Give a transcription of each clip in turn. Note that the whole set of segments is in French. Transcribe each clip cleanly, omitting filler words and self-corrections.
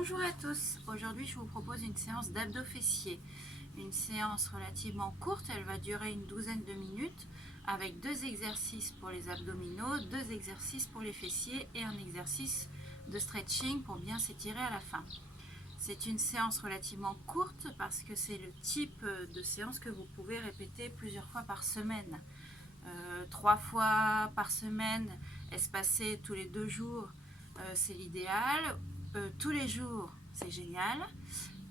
Bonjour à tous, aujourd'hui je vous propose une séance d'abdos fessiers. Une séance relativement courte, elle va durer une douzaine de minutes avec 2 exercices pour les abdominaux, 2 exercices pour les fessiers et un exercice de stretching pour bien s'étirer à la fin. C'est une séance relativement courte parce que c'est le type de séance que vous pouvez répéter plusieurs fois par semaine. 3 fois par semaine, espacée tous les 2 jours, c'est l'idéal. Tous les jours, c'est génial.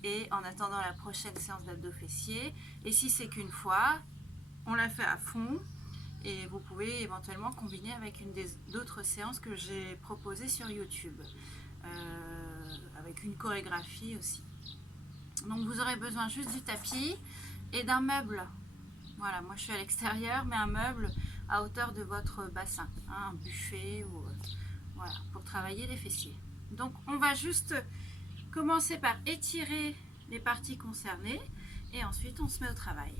Et en attendant la prochaine séance d'abdos fessiers, et si c'est qu'une fois, on la fait à fond. Et vous pouvez éventuellement combiner avec une d'autres séances que j'ai proposées sur YouTube, avec une chorégraphie aussi. Donc vous aurez besoin juste du tapis et d'un meuble. Voilà, moi je suis à l'extérieur, mais un meuble à hauteur de votre bassin, hein, un buffet ou voilà, pour travailler les fessiers. Donc on va juste commencer par étirer les parties concernées et ensuite on se met au travail.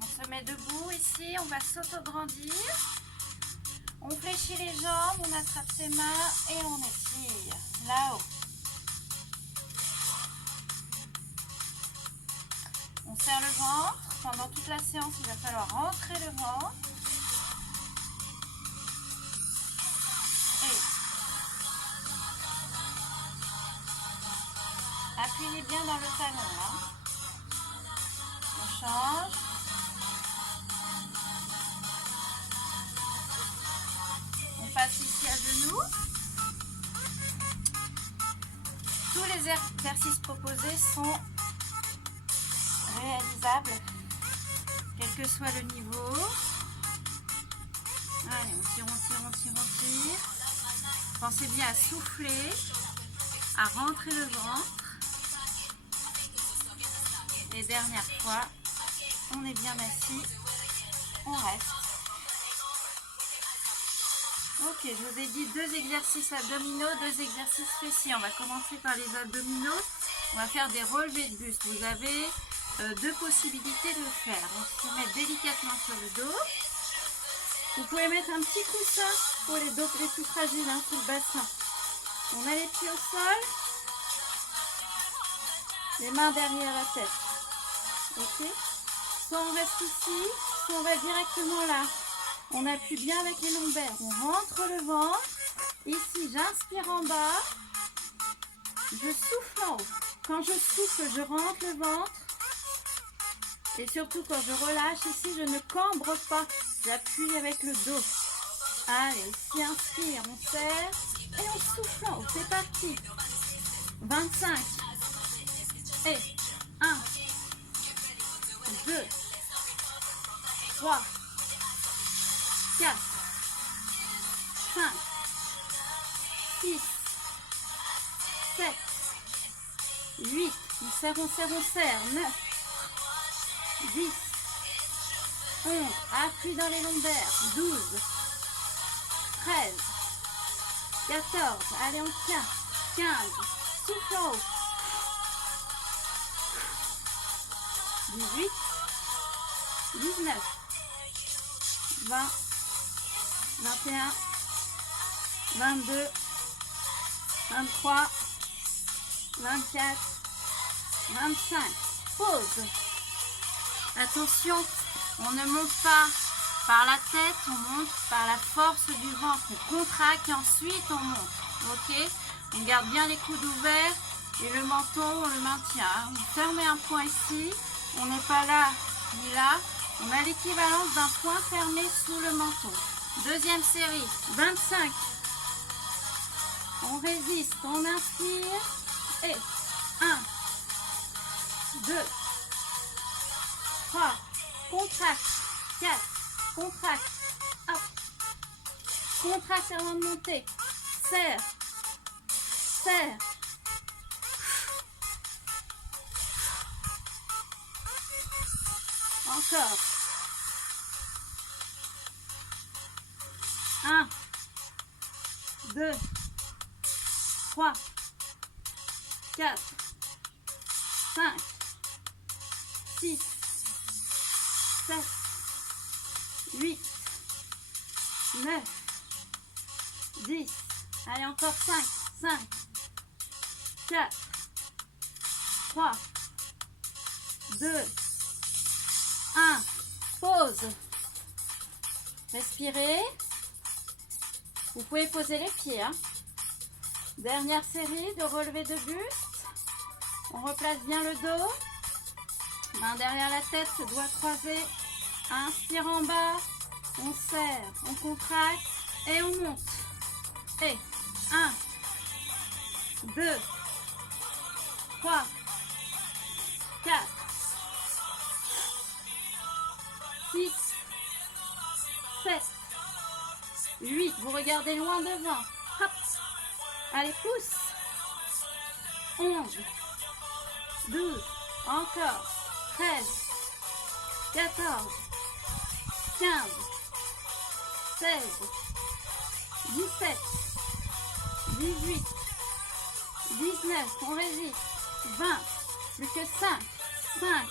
On se met debout ici, on va s'auto-grandir. On fléchit les jambes, on attrape ses mains et on étire là-haut. On serre le ventre. Pendant toute la séance, il va falloir rentrer le ventre. Et appuyez bien dans le talon. Hein. On change. On passe ici à genoux. Tous les exercices proposés sont réalisables, quel que soit le niveau. Allez, on tire, on tire, on tire, on tire. Pensez bien à souffler, à rentrer le ventre. Et dernière fois, on est bien assis, on reste. Ok, je vous ai dit 2 exercices abdominaux, 2 exercices fessiers. On va commencer par les abdominaux. On va faire des relevés de buste. Vous avez 2 possibilités de le faire. On se met délicatement sur le dos. Vous pouvez mettre un petit coussin pour les dos les plus fragiles, hein, sur le bassin. On a les pieds au sol, les mains derrière la tête. Ok. Soit on reste ici, soit on va directement là. On appuie bien avec les lombaires. On rentre le ventre. Ici, j'inspire en bas. Je souffle en haut. Quand je souffle, je rentre le ventre. Et surtout, quand je relâche, ici, je ne cambre pas. J'appuie avec le dos. Allez, ici, inspire, on serre. Et on souffle en haut. C'est parti. 25. Et 1, 2, 3, 4, 5, 6, 7, 8, on serre, on serre, on serre, 9, 10, 11, appuie dans les lombaires, 12, 13, 14, allez on tient, 15, souffle en haut, 18, 19, 20, 21, 22, 23, 24, 25. Pause. Attention, on ne monte pas par la tête, on monte par la force du ventre. On contracte et ensuite on monte. Ok? On garde bien les coudes ouverts et le menton, on le maintient. On ferme un point ici. On n'est pas là ni là. On a l'équivalence d'un point fermé sous le menton. Deuxième série, 25. On résiste, on inspire. Et 1, 2, 3, contracte, 4, contracte, hop, contracte avant de monter, serre, serre. Encore. 1, 2, 3, 4, 5, 6, 7, 8, 9, 10. Allez, encore 5, 5, 4, 3, 2, 1. Pause. Respirez. Vous pouvez poser les pieds. Hein. Dernière série de relevés de buste. On replace bien le dos. Main derrière la tête, doigts croisés. Inspire en bas. On serre, on contracte et on monte. Et 1, 2, 3, 4, 6, 7, 8. Vous regardez loin devant. Hop. Allez, pousse. 11, 12, encore. 13, 14, 15, 16, 17, 18, 19, on résiste. 20, plus que 5, 5,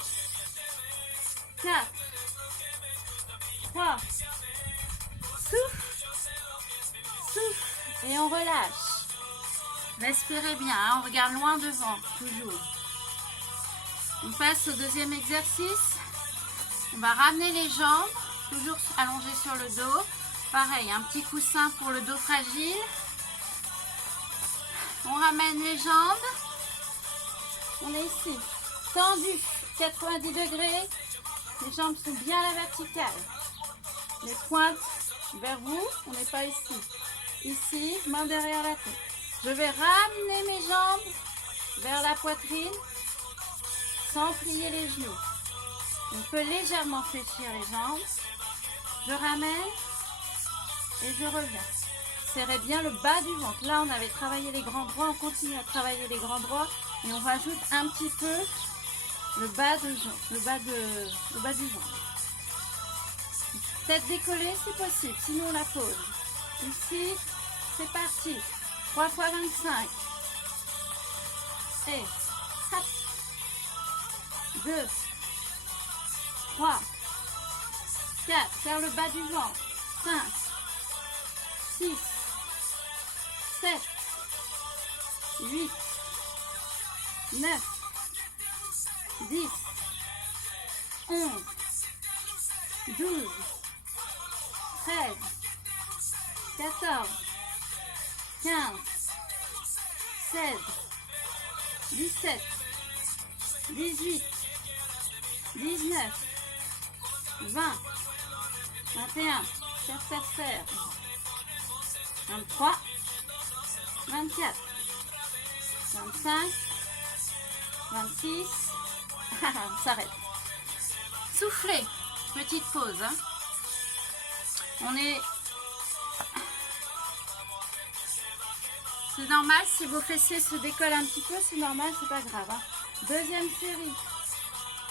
4, 3, souffle, souffle, et on relâche. Respirez bien, hein, on regarde loin devant, toujours. On passe au deuxième exercice. On va ramener les jambes, toujours allongées sur le dos. Pareil, un petit coussin pour le dos fragile. On ramène les jambes. On est ici, tendu, 90 degrés. Les jambes sont bien à la verticale. Les pointes vers vous, on n'est pas ici. Ici, main derrière la tête. Je vais ramener mes jambes vers la poitrine sans plier les genoux. On peut légèrement fléchir les jambes. Je ramène et je reviens. Serrez bien le bas du ventre. Là, on avait travaillé les grands droits. On continue à travailler les grands droits. Et on rajoute un petit peu le bas de jambe, le bas du ventre. Tête décollée si possible. Sinon, on la pose. Ici, c'est parti. 3 fois 25. Et hop. 2, 3, 4, vers le bas du ventre, 5, 6, 7, 8, 9, 10, 11, 12, 13, 14, 15, 16, 17, 18, 19, 20, 21, ça serre, 23, 24, 25, 26, on s'arrête. Soufflez, petite pause. Hein. On est... C'est normal si vos fessiers se décollent un petit peu, c'est normal, c'est pas grave. Hein. Deuxième série.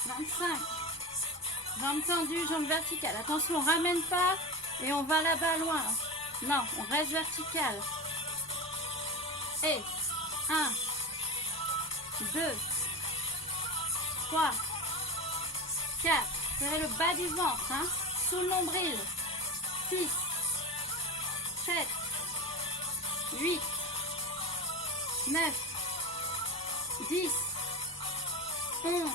25. Jambes tendues, jambes verticales. Attention, on ne ramène pas et on va là-bas loin. Non, on reste vertical. Et 1, 2, 3, 4. Serrez le bas du ventre, hein, sous le nombril. 6, 7, 8, 9, 10, 11,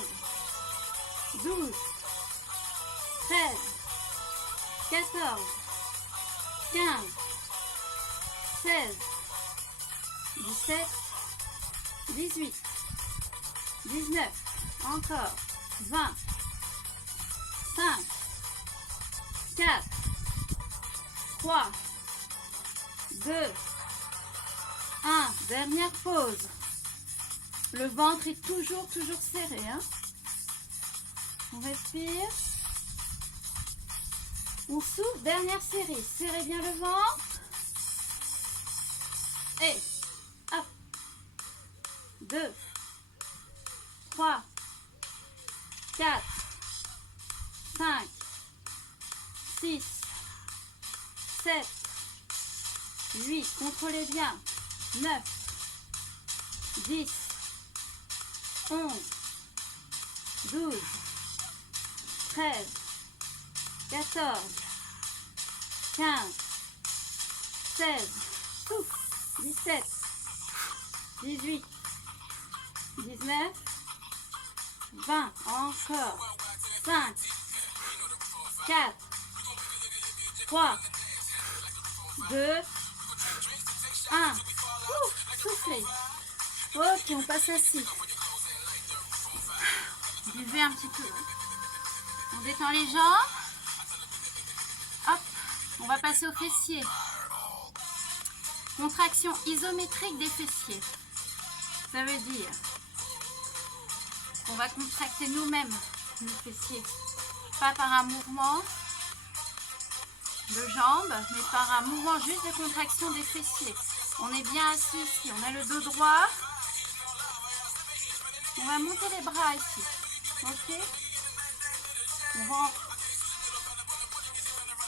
12, 13, 14, 15, 16, 17, 18, 19, encore, 20, 5, 4, 3, 2, 1. Dernière pause. Le ventre est toujours serré. Hein. On respire. On souffle. Dernière série. Serrez bien le ventre. Et hop. 2, 3, 4, 5, 6, 7, 8. Contrôlez bien. 9, 10, 11, 12, 13, 14, 15, 16, souffle, 17, 18, 19, 20, encore, 5, 4, 3, 2, 1, soufflez. Ok, on passe assis. Buvez un petit peu. On détend les jambes. Hop, on va passer aux fessiers. Contraction isométrique des fessiers. Ça veut dire qu'on va contracter nous-mêmes nos fessiers. Pas par un mouvement de jambes, mais par un mouvement juste de contraction des fessiers. On est bien assis ici, on a le dos droit. On va monter les bras ici. Ok?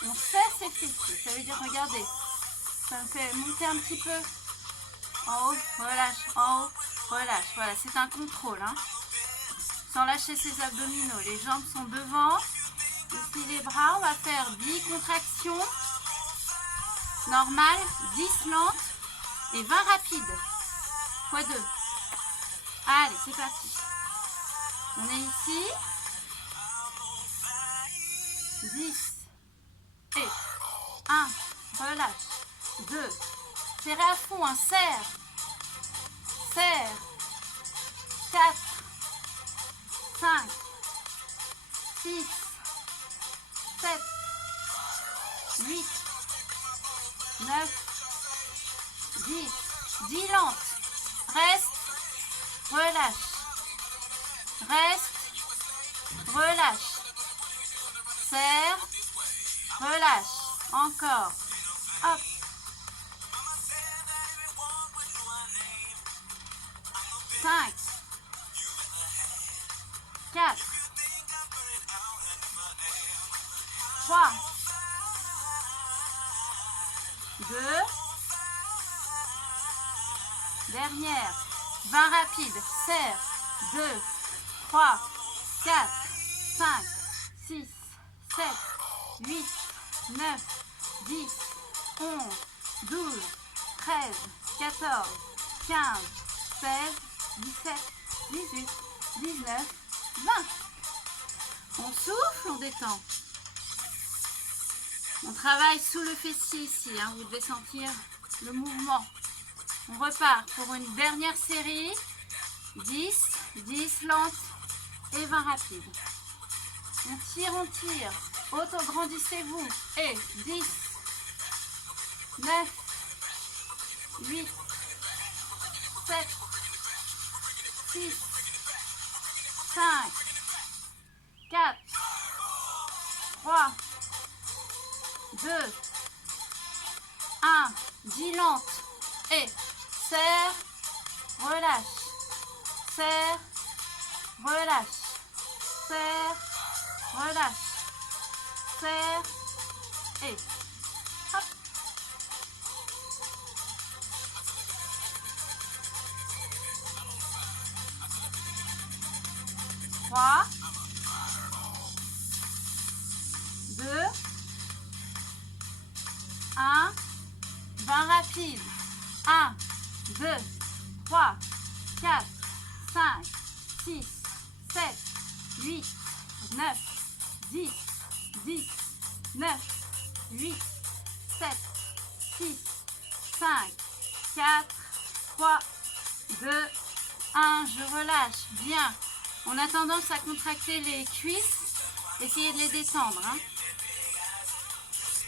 On serre ses fessiers. Ça veut dire, regardez, ça me fait monter un petit peu. En haut, relâche, en haut, relâche. Voilà, c'est un contrôle. Hein. Sans lâcher ses abdominaux. Les jambes sont devant. Ici les bras, on va faire 10 contractions. Normales, 10 lentes et 20 rapides. Fois 2. Allez, c'est parti. On est ici. 10. Et 1. Relâche. 2. Serrez à fond, hein. Serre. Serre. 4. 5. 6. 7. 8. 9. 10. 10 lentes. Reste. Relâche. Reste. Relâche. Serre. Relâche. Encore. Hop. 5. 4. 3. 2. Dernière. 20 rapides. Serre. 2, 3, 4, 5, 6, 7, 8, 9, 10, 11, 12, 13, 14, 15, 16, 17, 18, 19, 20. On souffle, on détend. On travaille sous le fessier ici, hein, vous devez sentir le mouvement. On repart pour une dernière série. 10, 10 lentes et 20 rapides. On tire, auto-grandissez-vous. Et 10, 9, 8, 7, 6, 5, 4, 3, 2, 1, 10 lentes. Et serre, relâche. Serre, relâche, serre, relâche, serre, et hop. Trois, 2, 1, 20 rapides. 1, 2, 3, 4, 5, 6, 7, 8, 9, 10, 10, 9, 8, 7, 6, 5, 4, 3, 2, 1. Je relâche. Bien. On a tendance à contracter les cuisses. Essayez de les détendre. Hein.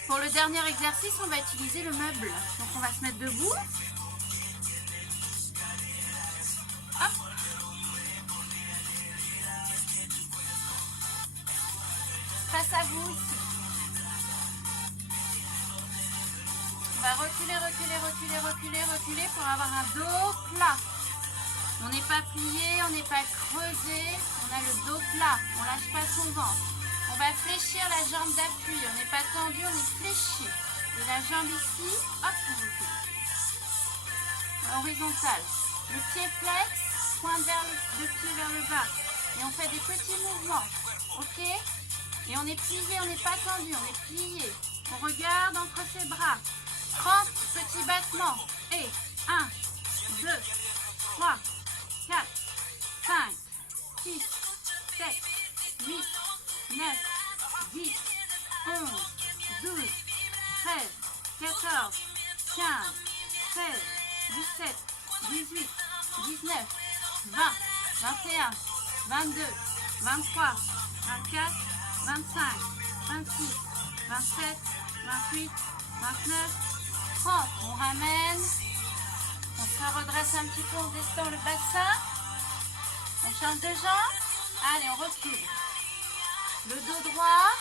Pour le dernier exercice, on va utiliser le meuble. Donc on va se mettre debout. Hop. Face à vous ici. On va reculer, reculer, reculer, reculer, reculer pour avoir un dos plat. On n'est pas plié, on n'est pas creusé, on a le dos plat, on lâche pas son ventre. On va fléchir la jambe d'appui, on n'est pas tendu, on est fléchi. Et la jambe ici, hop, on recule. Horizontale. Le pied flex, pointe vers le pied vers le bas. Et on fait des petits mouvements, ok? Et on est plié, on n'est pas tendu, on est plié. On regarde entre ses bras. 30 petits battements. Et 1, 2, 3, 4, 5, 6, 7, 8, 9, 10, 11, 12, 13, 14, 15, 16, 17, 18, 19, 20, 21, 22, 23, 24, 25, 26, 27, 28, 29, 30. On ramène. On se redresse un petit peu, on descend le bassin. On change de jambe. Allez, on recule. Le dos droit.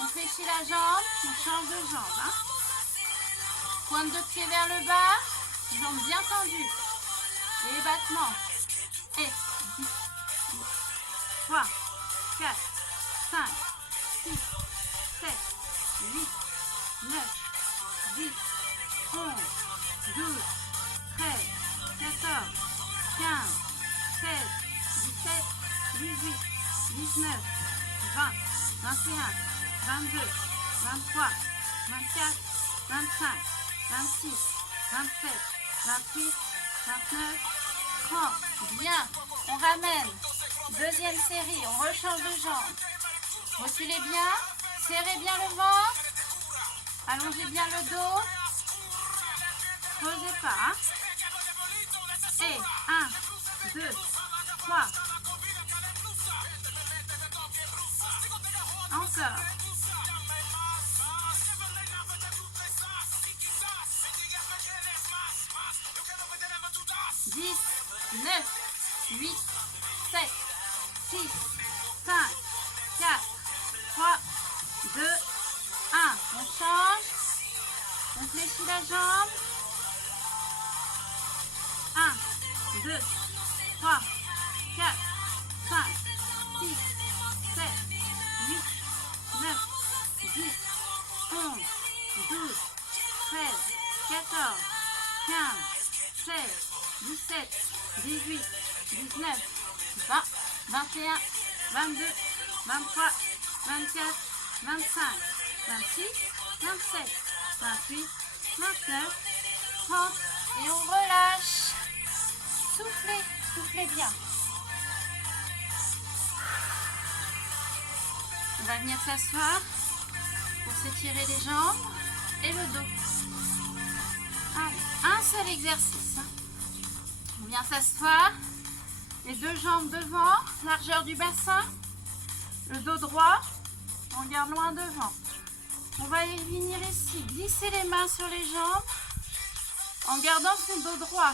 On fléchit la jambe. On change de jambe. Hein. Pointe de pied vers le bas. Jambes bien tendues. Et les battements. Et 10, 3, 4, 5, 6, 7, 8, 9, 10, 11, 12, 13, 14, 15, 16, 17, 18, 19, 20, 21, 22, 23, 24, 25, 26, 27, 28, 29, 30. Bien. On ramène. Deuxième série. On rechange de jambes. Reculez bien. Serrez bien le ventre. Allongez bien le dos. Creusez pas. Hein. Et 1, 2, 3. Encore. 10, 9, 8, 7, 6, 5, 4, 3, 2, 1. On change. On fléchit la jambe. 1, 2, 3, 4, 5, 6, 7, 8, 9, 10, 11, 12, 13, 14, 15, 16, 17, 18, 19, 20, 21, 22, 23, 24, 25, 26, 27, 28, 29, 30. Et on relâche. Soufflez, soufflez bien. On va venir s'asseoir pour s'étirer les jambes et le dos. Allez, un seul exercice. On vient s'asseoir, les deux jambes devant, largeur du bassin, le dos droit, on garde loin devant. On va venir ici, glisser les mains sur les jambes en gardant son dos droit.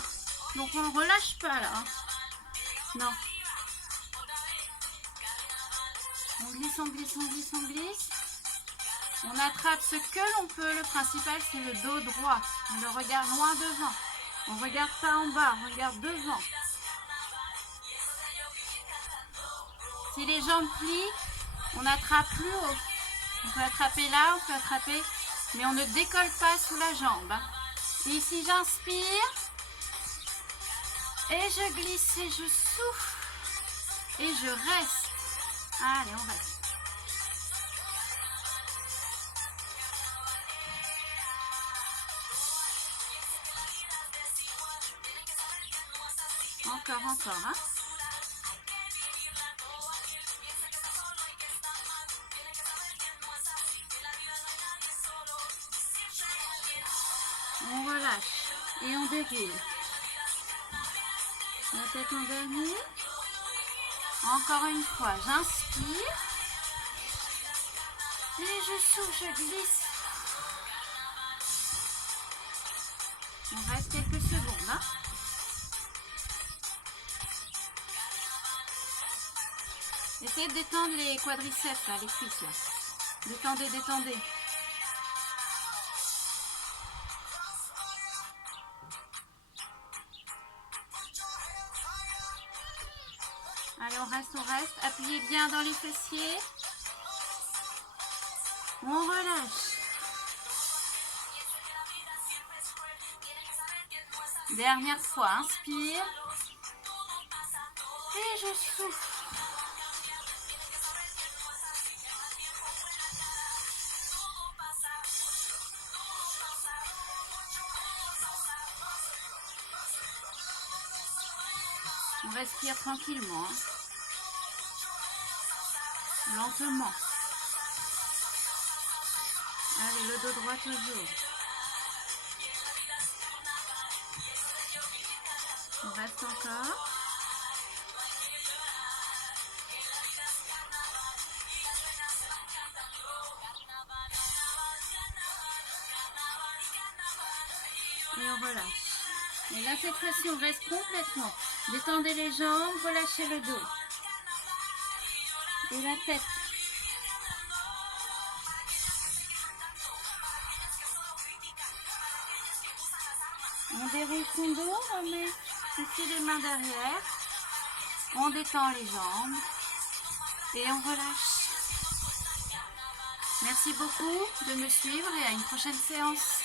Donc on ne relâche pas là. Hein. Non. On glisse, on glisse, on glisse, on glisse. On attrape ce que l'on peut. Le principal, c'est le dos droit. On le regarde loin devant. On ne regarde pas en bas, on regarde devant. Si les jambes plient, on attrape plus haut. On peut attraper là, on peut attraper, mais on ne décolle pas sous la jambe. Hein. Et ici, j'inspire. Et je glisse et je souffle. Et je reste. Allez, on reste. Encore, encore. Hein. On relâche et on déroule. La tête en dernier. Encore une fois, j'inspire. Et je souffle, je glisse. On reste quelques secondes. Hein. Essayez de détendre les quadriceps, là, les cuisses. Là. Détendez, détendez. Allez, on reste, on reste. Appuyez bien dans les fessiers. On relâche. Dernière fois, inspire. Et je souffle. On respire tranquillement, hein. Lentement. Allez, le dos droit toujours. On reste encore. Et on relâche. Et là, cette fois-ci, on reste complètement. Détendez les jambes, relâchez le dos. Et la tête. On déroule son dos, on met ici les mains derrière. On détend les jambes. Et on relâche. Merci beaucoup de me suivre et à une prochaine séance.